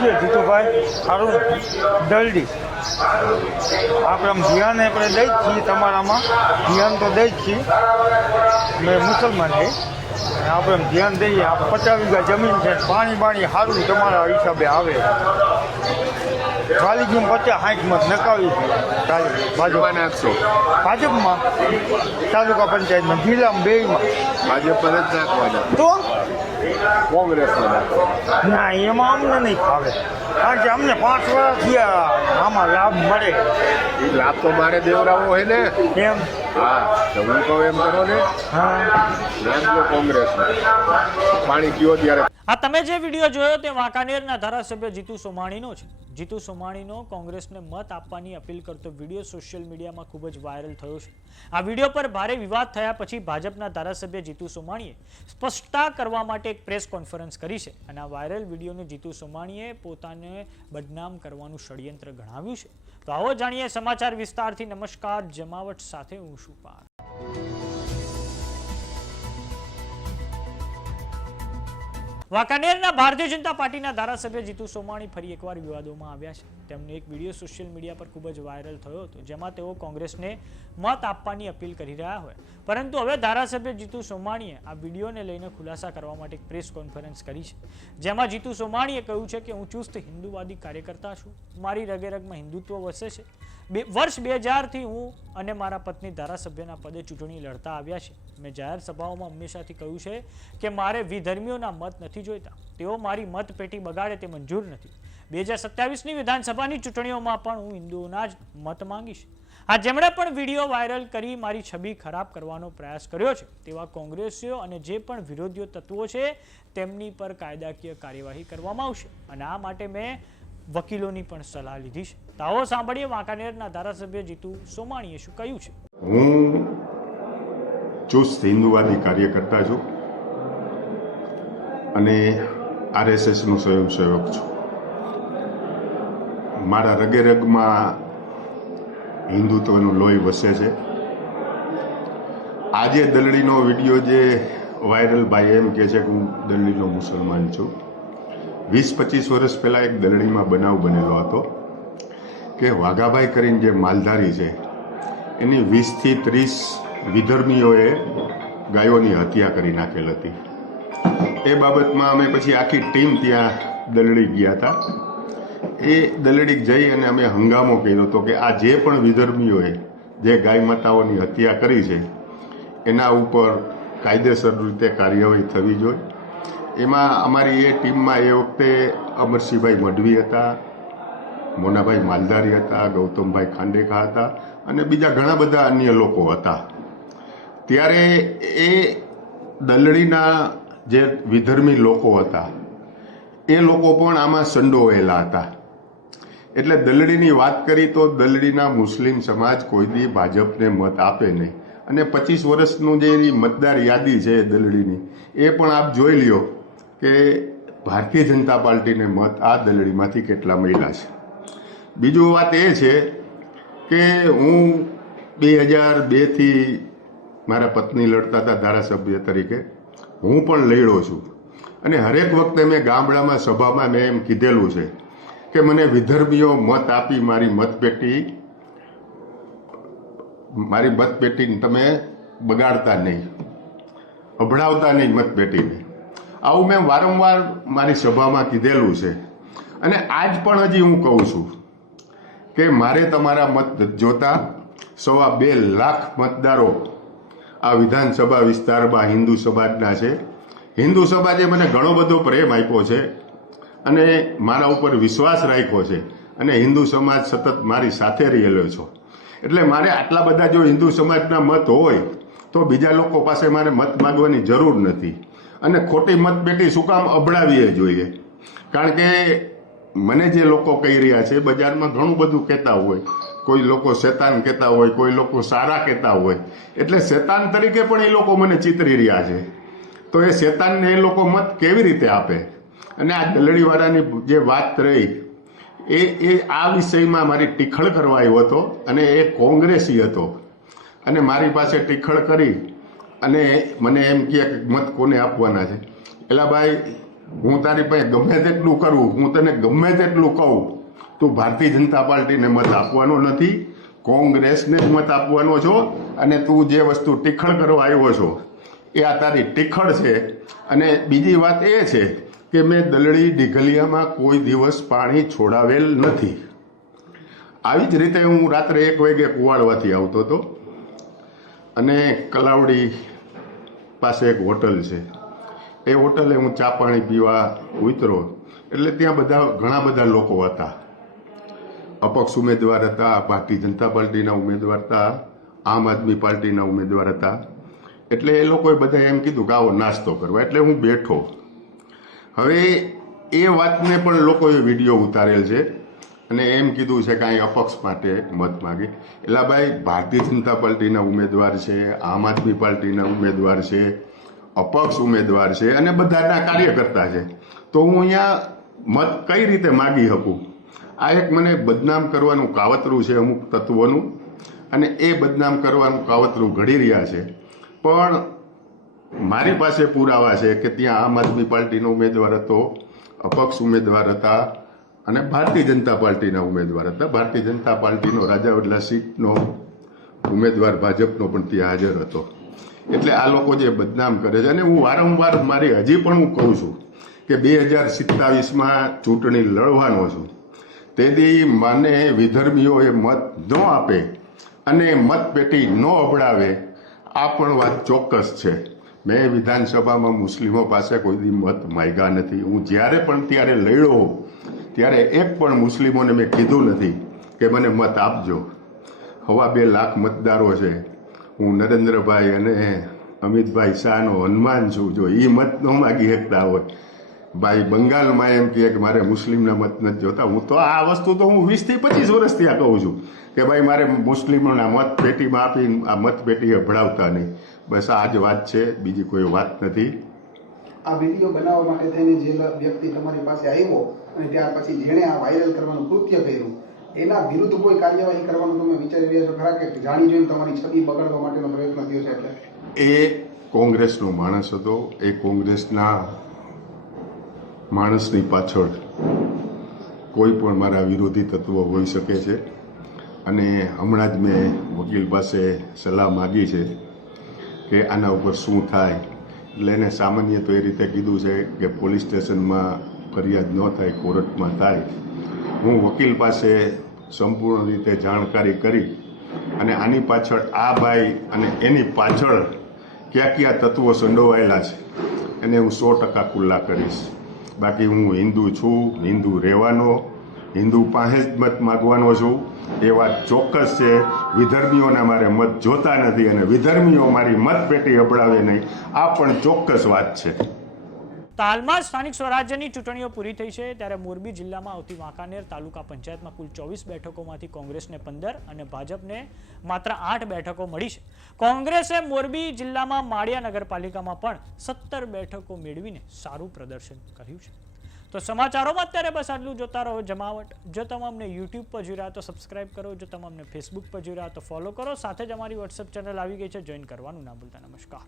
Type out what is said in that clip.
છે જીતુભાઈ અરુણ દલડી. આપણે આમ ધ્યાન આપણે દઈ જ છીએ, તમારામાં ધ્યાન તો દઈ જ છીએ. મેં મુસલમાન છે અને આપણે આમ ધ્યાન દઈએ. આ 50 વીઘા જમીન છે, પાણી સારું તમારા હિસાબે આવે. ખાલી ગયું 50-60 મત નકાવી ભાજપ નાખશો ભાજપમાં, તાલુકા પંચાયતમાં, જિલ્લામાં, બેમાં ભાજપ પર જ નાખવાના તો કોંગ્રેસમાં નાખવાના. ના, એમાં અમને નહીં ફાવે. કારણ કે અમને 5 વર્ષ થયા આમાં લાભ મળે. એ લાભ તો મારે દેવરાવો હોય ને. કેમ? હા, તો હું કહું એમ કરો ને. હા, નાખજો કોંગ્રેસમાં. પાણી પીવો ત્યારે. આ તમે જે વિડીયો જોયો તે વાંકાનેરના ધારાસભ્ય જીતુ સોમાણીનો છે. જીતુ સોમાણીનો કોંગ્રેસને મત આપવાની અપીલ કરતો વિડીયો સોશિયલ મીડિયામાં ખૂબ જ વાયરલ થયો છે. આ વિડીયો પર ભારે વિવાદ થયા પછી ભાજપના ધારાસભ્ય જીતુ સોમાણીએ સ્પષ્ટતા કરવા માટે એક પ્રેસ કોન્ફરન્સ કરી છે અને આ વાયરલ વિડીયોને જીતુ સોમાણીએ પોતાને બદનામ કરવાનું ષડયંત્ર ગણાવ્યું છે. તો આવો જાણીએ સમાચાર વિસ્તારથી. નમસ્કાર, જમાવટ સાથે હું છું પાર. વાંકાનેરના ભારતીય જનતા પાર્ટીના ધારાસભ્ય જીતુ સોમાણી ફરી એકવાર વિવાદોમાં આવ્યા છે. તેમનો એક વિડીયો સોશિયલ મીડિયા પર ખૂબ જ વાયરલ થયો હતો, જેમાં તેઓ કોંગ્રેસને મત આપવાની અપીલ કરી રહ્યા હોય. પરંતુ હવે ધારાસભ્ય જીતુ સોમાણીએ આ વિડીયોને લઈને ખુલાસા કરવા માટે એક પ્રેસ કોન્ફરન્સ કરી છે, જેમાં જીતુ સોમાણીએ કહ્યું છે કે હું ચુસ્ત હિન્દુવાદી કાર્યકર્તા છું. મારી રગેરગમાં હિન્દુત્વ વસે છે. વર્ષ 2000થી હું અને મારા પત્ની ધારાસભ્યના પદે ચૂંટણી લડતા આવ્યા છે. મેં જાહેર સભાઓમાં હંમેશાથી કહ્યું છે કે મારે વિધર્મીઓના મત નથી જોઈતા. તેઓ મારી મતપેટી બગાડે તે મંજૂર નથી. 2027ની વિધાનસભાની ચૂંટણીઓમાં પણ હું હિન્દુઓના જ મત માંગીશ. આ જેમણે પણ વિડીયો વાયરલ કરી મારી છબી ખરાબ કરવાનો પ્રયાસ કર્યો છે તેવા કોંગ્રેસીઓ અને જે પણ વિરોધીઓ તત્વો છે તેમની પર કાયદાકીય કાર્યવાહી કરવામાં આવશે અને આ માટે મેં વકીલોની પણ સલાહ લીધી છે. તો આવો સાંભળીએ વાંકાનેરના ધારાસભ્ય જીતુ સોમાણીએ શું કહ્યું છે. હું ચુસ્ત હિન્દુવાદી કાર્યકર્તા છું અને RSSનો સ્વયંસેવક છું. મારા રગે રગમાં હિન્દુત્વનું લોહી વસે છે. આજે દલડીનો વિડીયો જે વાયરલ ભાઈ એમ કહે છે કે હું દલડીનો મુસલમાન છું. 20-25 વર્ષ પહેલાં એક દલડીમાં બનાવ બનેલો હતો કે વાઘાભાઈ કરીને જે માલધારી છે એની 20થી 30 વિધર્મીઓએ ગાયોની હત્યા કરી નાખેલ હતી. એ બાબતમાં અમે પછી આખી ટીમ ત્યાં દલડી ગયા હતા. એ દલડી જઈ અને અમે હંગામો કર્યો હતો કે આ જે પણ વિધર્મીઓએ જે ગાય માતાઓની હત્યા કરી છે એના ઉપર કાયદેસર રીતે કાર્યવાહી થવી જોઈએ. એમાં અમારી એ ટીમમાં એ વખતે અમરસિંહભાઈ મઢવી હતા, મોનાભાઈ માલધારી હતા, ગૌતમભાઈ ખાંડેખા હતા અને બીજા ઘણા બધા અન્ય લોકો હતા. ત્યારે એ દલડીના જે વિધર્મી લોકો હતા એ લોકો પણ આમાં સંડોવાયેલા હતા. એટલે દલડીની વાત કરી તો દલડીના મુસ્લિમ સમાજ કોઈ દી ભાજપને મત આપે નહીં. અને 25 વર્ષનું જે એની મતદાર યાદી છે દલડીની એ પણ આપ જોઈ લ્યો કે ભારતીય જનતા પાર્ટીને મત આ દલડીમાંથી કેટલા મળ્યા છે. બીજું વાત એ છે કે હું 2002થી મારા પત્ની લડતા હતા ધારાસભ્ય તરીકે. હું પણ લડ્યો છું અને હરેક વખતે મેં ગામડામાં સભામાં મેં એમ કીધેલું છે કે મને વિધર્મીઓ મત આપી મારી મતપેટીને તમે બગાડતા નહીં, અભડાવતા નહીં મતપેટીને. આવું મેં વારંવાર મારી સભામાં કીધેલું છે અને આજ પણ હજી હું કહું છું કે મારે તમારા મત જોતા 2.25 લાખ મતદારો આ વિધાનસભા વિસ્તારમાં હિન્દુ સમાજના છે. હિન્દુ સમાજે મને ઘણો બધો પ્રેમ આપ્યો છે અને મારા ઉપર વિશ્વાસ રાખ્યો છે અને હિન્દુ સમાજ સતત મારી સાથે રહેલો છો. એટલે મારે આટલા બધા જો હિન્દુ સમાજના મત હોય તો બીજા લોકો પાસે મારે મત માગવાની જરૂર નથી અને ખોટી મતપેટી શું કામ અભડાવીએ જોઈએ. કારણ કે મને જે લોકો કહી રહ્યા છે બજારમાં ઘણું બધું કહેતા હોય, કોઈ લોકો શેતાન કહેતા હોય, કોઈ લોકો સારા કહેતા હોય. એટલે શેતાન તરીકે પણ એ લોકો મને ચિતરી રહ્યા છે. તો એ શેતાનને એ લોકો મત કેવી રીતે આપે? અને આ દલડીવાળાની જે વાત રહી એ આ વિષયમાં મારી ટીખળ કરવા આવ્યો હતો અને એ કોંગ્રેસી હતો અને મારી પાસે ટીખળ કરી અને મને એમ કહે કે મત કોને આપવાના છે. એલા ભાઈ, હું તારી પાસે ગમે તેટલું કરું, હું તને ગમે તેટલું કહું, તું ભારતીય જનતા પાર્ટીને મત આપવાનો નથી, કોંગ્રેસને જ મત આપવાનો છો. અને તું જે વસ્તુ ટીખળ કરવા આવ્યો છો એ આ તારી ટીખળ છે. અને બીજી વાત એ છે કે મેં દલડી ઢીઘલિયામાં કોઈ દિવસ પાણી છોડાવેલ નથી. આવી જ રીતે હું રાત્રે 1 વાગે કુવાડવાથી આવતો હતો અને કલાવડી પાસે એક હોટલ છે, એ હોટલે હું ચા પાણી પીવા ઉતરો એટલે ત્યાં ઘણા બધા લોકો હતા. અપક્ષ ઉમેદવાર હતા, ભારતીય જનતા પાર્ટીના ઉમેદવાર હતા, આમ આદમી પાર્ટીના ઉમેદવાર હતા. એટલે એ લોકોએ બધા એમ કીધું કે આવો નાસ્તો કરવા, એટલે હું બેઠો. હવે એ વાતને પણ લોકોએ વિડીયો ઉતારેલ છે અને એમ કીધું છે કે અહીં અપક્ષ માટે મત માગે. એટલે ભાઈ ભારતીય જનતા પાર્ટીના ઉમેદવાર છે, આમ આદમી પાર્ટીના ઉમેદવાર છે, અપક્ષ ઉમેદવાર છે અને બધાના કાર્યકર્તા છે, તો હું અહીંયા મત કઈ રીતે માગી શકું? આ એક મને બદનામ કરવાનું કાવતરું છે અમુક તત્વોનું, અને એ બદનામ કરવાનું કાવતરું ઘડી રહ્યા છે. પણ મારી પાસે પુરાવા છે કે ત્યાં આમ આદમી પાર્ટીનો ઉમેદવાર હતો, અપક્ષ ઉમેદવાર હતા અને ભારતીય જનતા પાર્ટીના ઉમેદવાર હતા. ભારતીય જનતા પાર્ટીનો રાજાવડલા સીટનો ઉમેદવાર ભાજપનો પણ ત્યાં હાજર હતો. એટલે આ લોકો જે બદનામ કરે છે, અને હું વારંવાર હજી પણ હું કહું છું કે 2027માં ચૂંટણી લડવાનો છું, તેથી મને વિધર્મીઓએ મત ન આપે અને મતપેટી ન અબડાવે, આ પણ વાત ચોક્કસ છે. મેં વિધાનસભામાં મુસ્લિમો પાસે કોઈ દી મત માંગ્યા નથી. હું જ્યારે પણ ત્યારે લડ્યો ત્યારે એક પણ મુસ્લિમોને મેં કીધું નથી કે મને મત આપજો. 2.25 લાખ મતદારો છે. હું નરેન્દ્રભાઈ અને અમિતભાઈ શાહનો હનુમાન છું. જો એ મત ન માગી શકતા હોય, ભાઈ બંગાળમાં એમ કહે કે મારે મુસ્લિમના મત નથી જોતા, હું તો આ વસ્તુ તો હું 20 થી 25 વર્ષથી આ કહું છું કે ભાઈ મારે મુસ્લિમોના મત પેટીમાં આપીને આ મત પેટીએ ભણાવતા નહીં. બસ આ જ વાત છે, બીજી કોઈ વાત નથી. આ વિડીયો બનાવવા માટે થઈને જે વ્યક્તિ તમારી પાસે આવ્યો અને ત્યાર પછી જેણે આ વાયરલ કરવાનું કૃત્ય કર્યું, એના વિરુદ્ધ કોઈ કાર્યવાહી કરવાનું તમે વિચારી રહ્યા છો ખરા, કે જાણી જોઈને તમારી છબી બગાડવા માટેનો પ્રયત્ન થયો છે? એટલે એ કોંગ્રેસનો માણસ હતો. એ કોંગ્રેસના માણસની પાછળ કોઈ પણ મારા વિરોધી તત્વો હોઈ શકે છે. અને હમણાં જ મેં વકીલ પાસે સલાહ માગી છે કે આના ઉપર શું થાય. એટલે એને સામાન્ય તો એ રીતે કીધું છે કે પોલીસ સ્ટેશનમાં ફરિયાદ ન થાય, કોર્ટમાં થાય. હું વકીલ પાસે સંપૂર્ણ રીતે જાણકારી કરી અને આની પાછળ આ ભાઈ અને એની પાછળ કયા તત્વો સંડોવાયેલા છે એને હું 100% ખુલ્લા કરીશ. બાકી હું હિન્દુ છું, હિન્દુ રહેવાનો, હિન્દુ પાસે જ મત માગવાનો છું, એ વાત ચોક્કસ છે. વિધર્મીઓના મારે મત જોતા નથી અને વિધર્મીઓ મારી મતપેટી અબડાવે નહીં, આ પણ ચોક્કસ વાત છે. હાલમાં સ્થાનિક સ્વરાજ્યની ચૂંટણીઓ પૂરી થઈ છે, ત્યારે મોરબી જિલ્લામાં આવતી વાંકાનેર તાલુકા પંચાયતમાં કુલ 24 બેઠકોમાંથી કોંગ્રેસને 15 અને ભાજપને માત્ર 8 બેઠકો મળી છે. કોંગ્રેસે મોરબી જિલ્લામાં માળિયા નગરપાલિકામાં પણ 17 બેઠકો મેળવીને સારું પ્રદર્શન કર્યું છે. તો સમાચારોમાં અત્યારે બસ આટલું. જોતા રહો જમાવટ. જો તમે અમને યુટ્યુબ પર જોઈ રહ્યા તો સબસ્ક્રાઇબ કરો, જો તમે અમને ફેસબુક પર જોઈ રહ્યા તો ફોલો કરો, સાથે જ અમારી વોટ્સએપ ચેનલ આવી ગઈ છે, જોઈન કરવાનું ના ભૂલતા. નમસ્કાર.